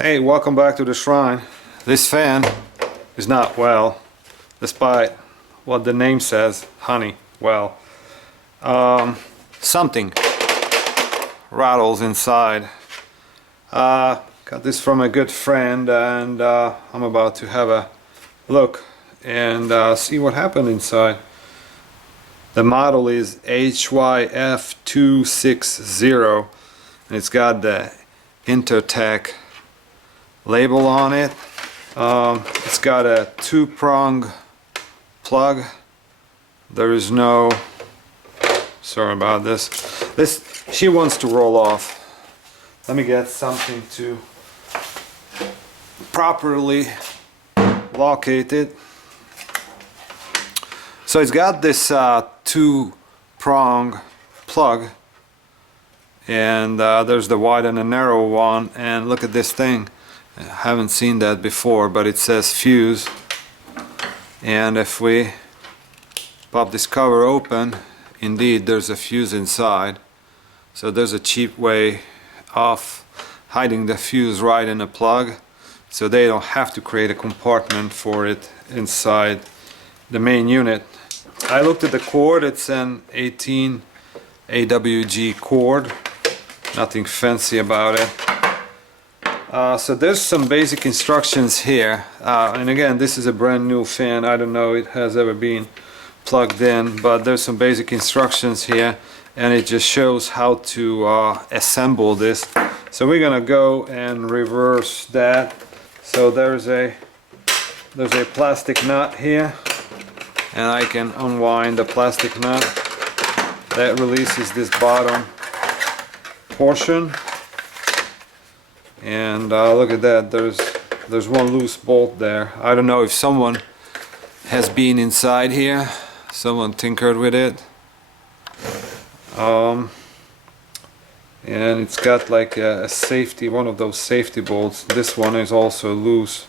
Hey, welcome back to the shrine. This fan is not well, despite what the name says, Honeywell. Something rattles inside. Got this from a good friend, and I'm about to have a look and see what happened inside. The model is HYF260, and it's got the Intertech label on it. It's got a two-prong plug. There is no, sorry about this, she wants to roll off. Let me get something to properly locate it. So it's got this two-prong plug, and there's the wide and the narrow one, and look at this thing. I haven't seen that before, but it says fuse, and if we pop this cover open, indeed there's a fuse inside. So there's a cheap way of hiding the fuse right in the plug, so they don't have to create a compartment for it inside the main unit. I looked at the cord. It's an 18 AWG cord, nothing fancy about it. So there's some basic instructions here, and again, this is a brand new fan. I don't know it has ever been plugged in, but there's some basic instructions here, and it just shows how to assemble this. So we're gonna go and reverse that. So there's a plastic nut here, and I can unwind the plastic nut. That releases this bottom portion. And look at that, there's one loose bolt there. I don't know if someone has been inside here, someone tinkered with it. And it's got like a safety, one of those safety bolts. This one is also loose.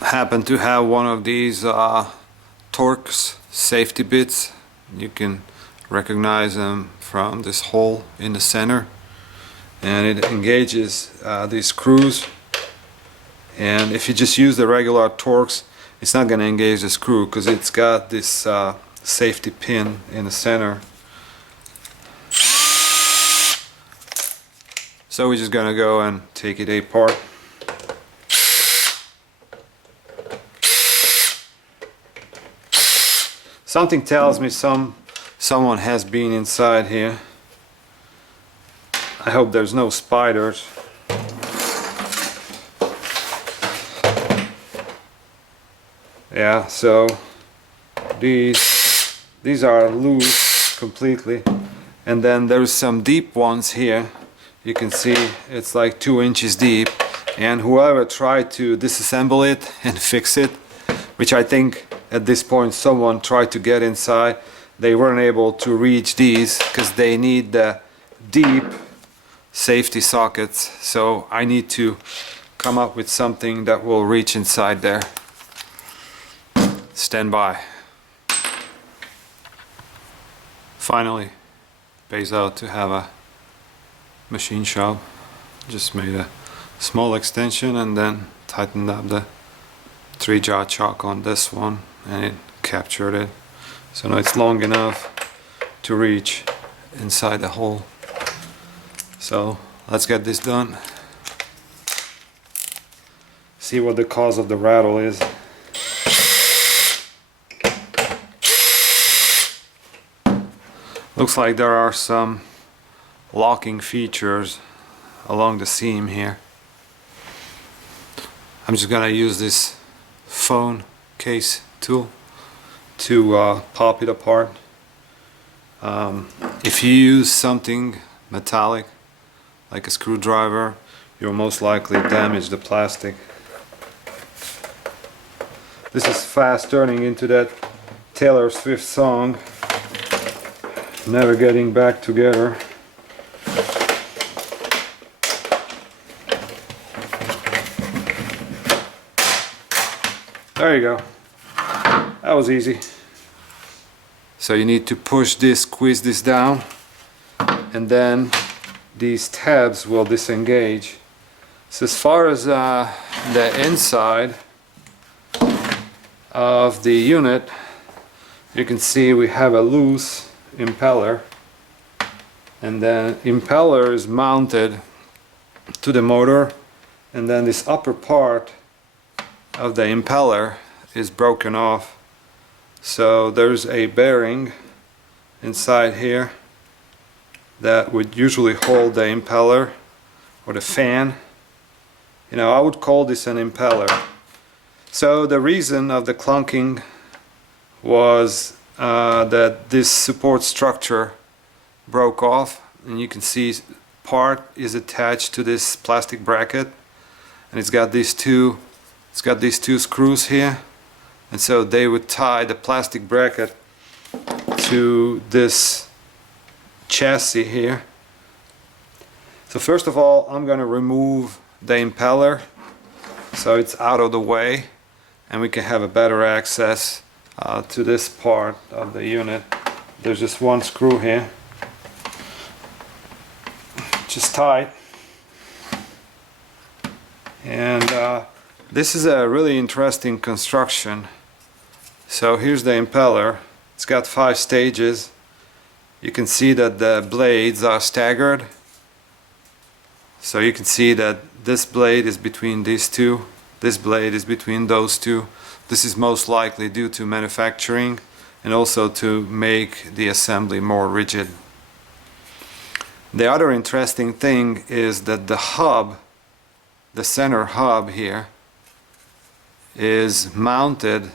I happen to have one of these Torx safety bits. You can recognize them from this hole in the center, and it engages these screws. And if you just use the regular Torx, it's not going to engage the screw because it's got this safety pin in the center. So we're just going to go and take it apart. Something tells me someone has been inside here. I hope there's no spiders. Yeah, so these are loose completely, and then there's some deep ones here. You can see it's like 2 inches deep, and whoever tried to disassemble it and fix it, which I think at this point someone tried to get inside, they weren't able to reach these because they need the deep safety sockets. So I need to come up with something that will reach inside there. Stand by. Finally, pays out to have a machine shop. Just made a small extension and then tightened up the 3-jaw chock on this one, and it captured it. So now it's long enough to reach inside the hole. So let's get this done. See what the cause of the rattle is. Looks like there are some locking features along the seam here. I'm just gonna use this phone case tool to pop it apart. If you use something metallic like a screwdriver, you'll most likely damage the plastic. This is fast turning into that Taylor Swift song, Never Getting Back Together. There you go. That was easy. So you need to push this, squeeze this down, and then these tabs will disengage. So as far as the inside of the unit, you can see we have a loose impeller, and then impeller is mounted to the motor, and then this upper part of the impeller is broken off. So there's a bearing inside here that would usually hold the impeller or the fan. You know, I would call this an impeller. So the reason of the clunking was that this support structure broke off, and you can see part is attached to this plastic bracket, and it's got these two screws here, and so they would tie the plastic bracket to this chassis here. So first of all, I'm going to remove the impeller so it's out of the way and we can have a better access to this part of the unit. There's just one screw here, just tight, and this is a really interesting construction. So here's the impeller. It's got 5 stages. You can see that the blades are staggered, so you can see that this blade is between these two, this blade is between those two. This is most likely due to manufacturing and also to make the assembly more rigid. The other interesting thing is that the hub, the center hub here, is mounted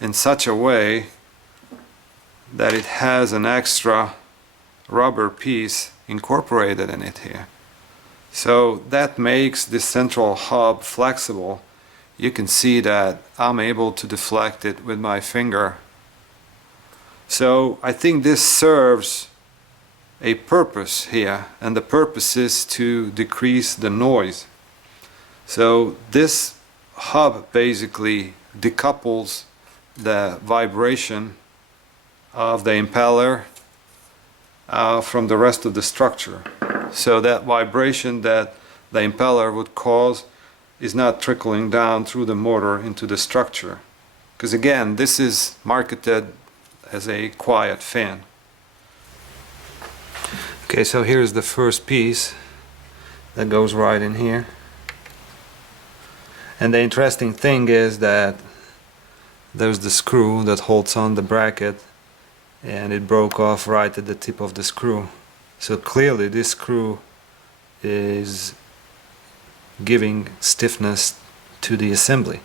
in such a way that it has an extra rubber piece incorporated in it here. So that makes this central hub flexible. You can see that I'm able to deflect it with my finger. So I think this serves a purpose here, and the purpose is to decrease the noise. So this hub basically decouples the vibration of the impeller from the rest of the structure. So that vibration that the impeller would cause is not trickling down through the motor into the structure. Because again, this is marketed as a quiet fan. Okay, so here's the first piece that goes right in here. And the interesting thing is that there's the screw that holds on the bracket, and it broke off right at the tip of the screw. So clearly this screw is giving stiffness to the assembly.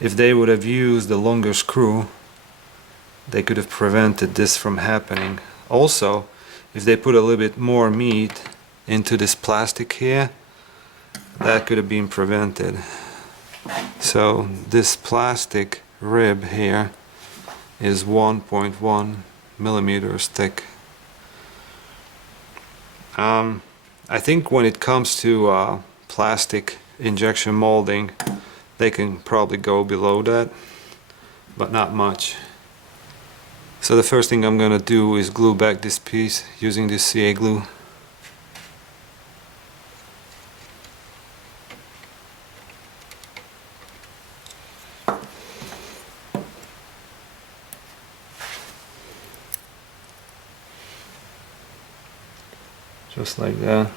If they would have used a longer screw, they could have prevented this from happening. Also, if they put a little bit more meat into this plastic here, that could have been prevented. So this plastic rib here is 1.1 millimeters thick. I think when it comes to plastic injection molding, they can probably go below that, but not much. So the first thing I'm gonna do is glue back this piece using this CA glue. Just like that.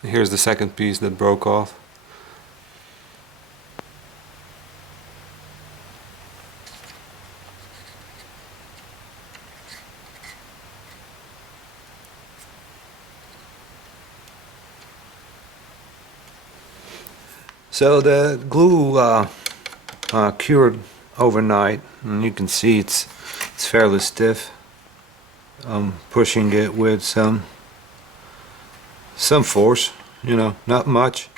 Here's the second piece that broke off. So the glue cured overnight, and you can see it's fairly stiff. I'm pushing it with some force, you know, not much.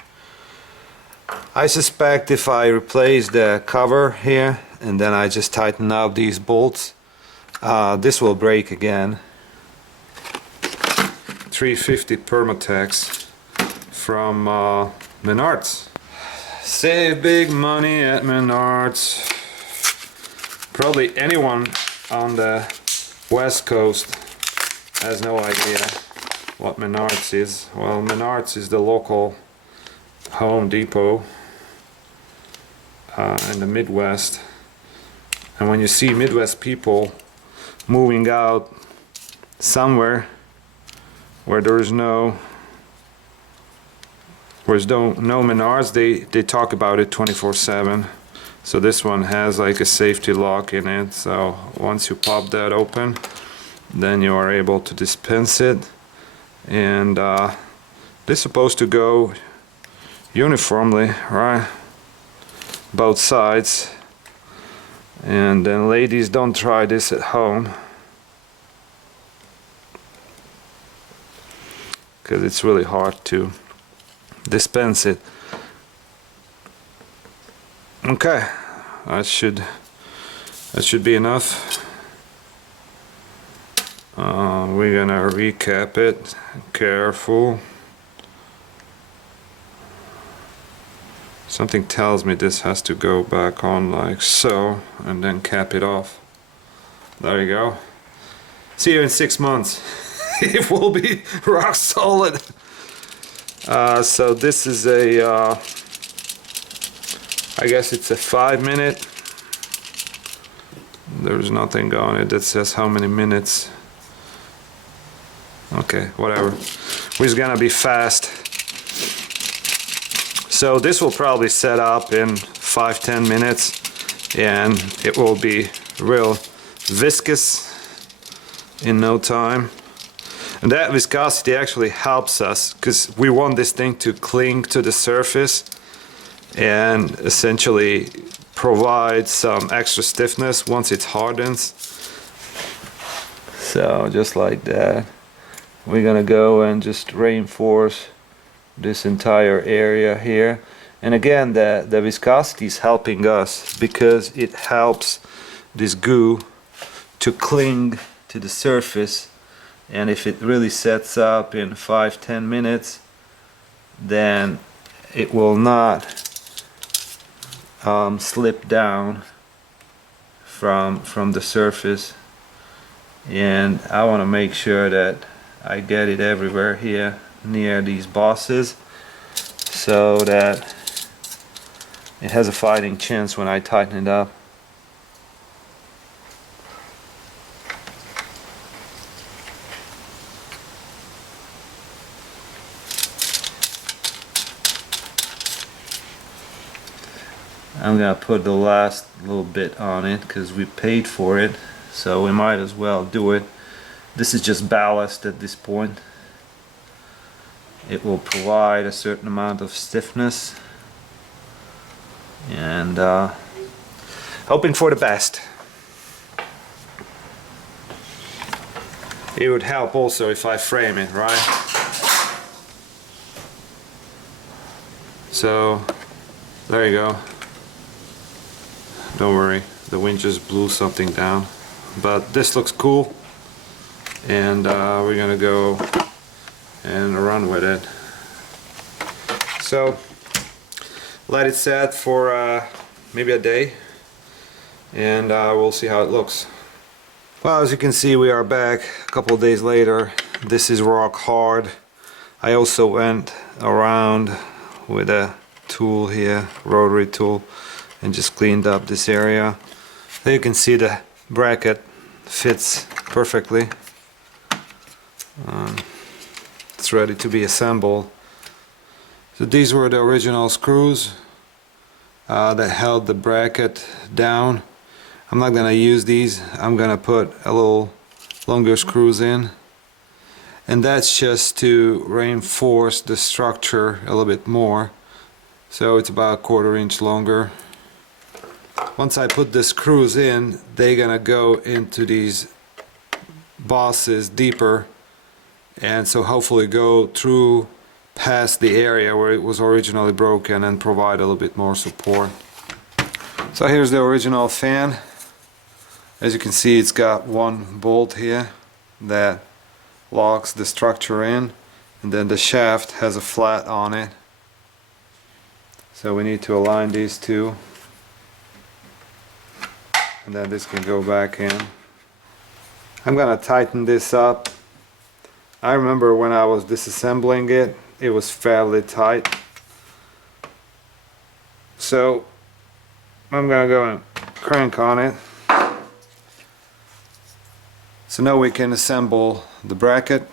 I suspect if I replace the cover here and then I just tighten up these bolts, this will break again. 350 Permatex from Menards. Save big money at Menards. Probably anyone on the West Coast has no idea what Menards is. Well, Menards is the local Home Depot in the Midwest. And when you see Midwest people moving out somewhere where there's no Menards, they talk about it 24/7. So this one has like a safety lock in it, so once you pop that open, then you are able to dispense it. And this is supposed to go uniformly, right, both sides. And then ladies, don't try this at home, because it's really hard to dispense it. Okay, that should be enough. We're gonna recap it. Careful. Something tells me this has to go back on like so, and then cap it off. There you go. See you in 6 months. It will be rock solid. So this is a I guess it's a 5-minute. There's nothing on it that says how many minutes. Okay, whatever. We're just gonna be fast. So this will probably set up in 5-10 minutes, and it will be real viscous in no time. And that viscosity actually helps us, because we want this thing to cling to the surface and essentially provide some extra stiffness once it hardens. So just like that, we're gonna go and just reinforce this entire area here. And again, the viscosity is helping us because it helps this goo to cling to the surface. And if it really sets up in 5-10 minutes, then it will not slip down from the surface. And I want to make sure that I get it everywhere here near these bosses, so that it has a fighting chance when I tighten it up. I'm gonna put the last little bit on it because we paid for it, so we might as well do it. This is just ballast at this point. It will provide a certain amount of stiffness, and hoping for the best. It would help also if I frame it, right? So there you go. Don't worry, the wind just blew something down, but this looks cool, and we're gonna go and run with it. So let it set for maybe a day, and we'll see how it looks. Well, as you can see, we are back a couple of days later. This is rock hard. I also went around with a tool here, rotary tool, and just cleaned up this area. There you can see the bracket fits perfectly. It's ready to be assembled. So these were the original screws that held the bracket down. I'm not gonna use these. I'm gonna put a little longer screws in, and that's just to reinforce the structure a little bit more. So it's about 1/4 inch longer. Once I put the screws in, they're gonna go into these bosses deeper, and so hopefully go through past the area where it was originally broken and provide a little bit more support. So here's the original fan. As you can see, it's got one bolt here that locks the structure in, and then the shaft has a flat on it. So we need to align these two, and then this can go back in. I'm gonna tighten this up I remember when I was disassembling it, it was fairly tight. So I'm gonna go and crank on it. So now we can assemble the bracket.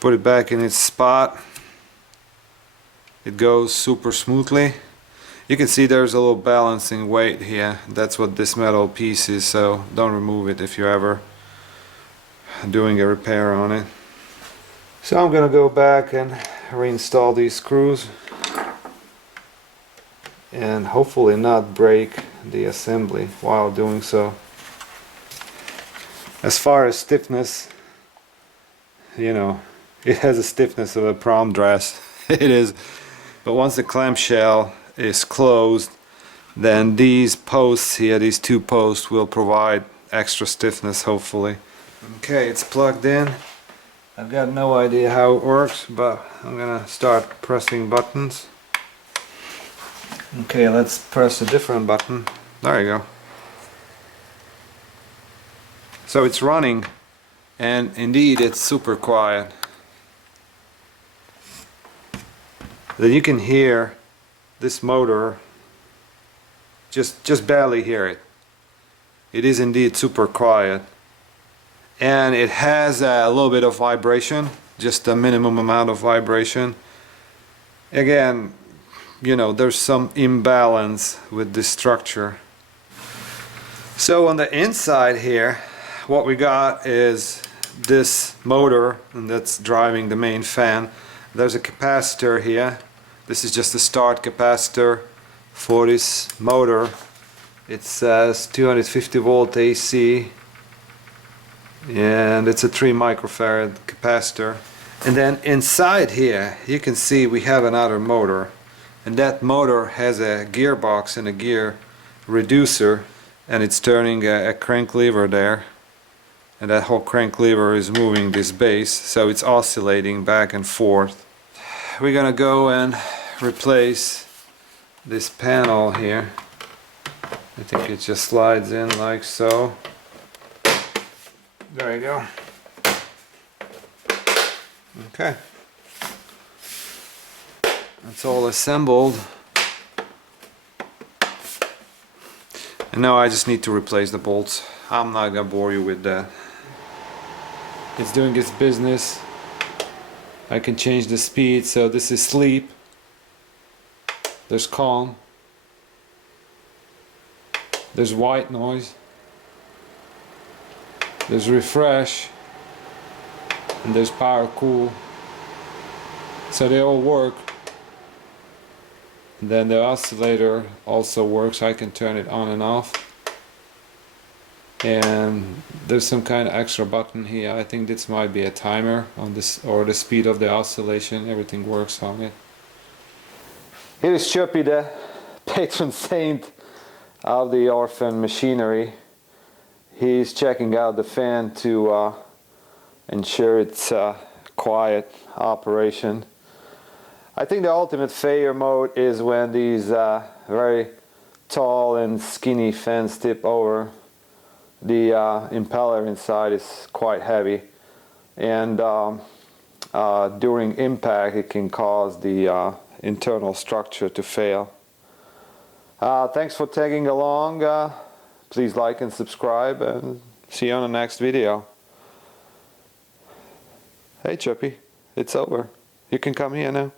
Put it back in its spot. It goes super smoothly. You can see there's a little balancing weight here. That's what this metal piece is, so don't remove it if you're ever doing a repair on it. So I'm gonna go back and reinstall these screws and hopefully not break the assembly while doing so. As far as stiffness, you know, it has a stiffness of a prom dress. It is. But once the clamshell is closed, then these posts here, these two posts, will provide extra stiffness, hopefully. Okay, it's plugged in. I've got no idea how it works, but I'm gonna start pressing buttons. Okay, let's press a different button. There you go. So it's running, and indeed it's super quiet. Then you can hear this motor, just barely hear it. It is indeed super quiet, and it has a little bit of vibration, just a minimum amount of vibration. Again, you know, there's some imbalance with this structure. So on the inside here, what we got is this motor, and that's driving the main fan. There's a capacitor here. This is just a start capacitor for this motor. It says 250 volt AC, and it's a 3 microfarad capacitor. And then inside here you can see we have another motor, and that motor has a gearbox and a gear reducer, and it's turning a crank lever there, and that whole crank lever is moving this base, so it's oscillating back and forth. We're gonna go and replace this panel here. I think it just slides in like so. There you go. Okay. That's all assembled. And now I just need to replace the bolts. I'm not gonna bore you with that. It's doing its business. I can change the speed, so this is sleep. There's calm. There's white noise. There's refresh. And there's power cool. So they all work. And then the oscillator also works. I can turn it on and off. And there's some kind of extra button here. I think this might be a timer on this, or the speed of the oscillation. Everything works on it. Here is Choppy, the patron saint of the orphan machinery. He's checking out the fan to ensure it's quiet operation. I think the ultimate failure mode is when these very tall and skinny fans tip over. The impeller inside is quite heavy, and during impact it can cause the internal structure to fail. Thanks for tagging along. Please like and subscribe, and see you on the next video. Hey Chippy, it's over. You can come here now.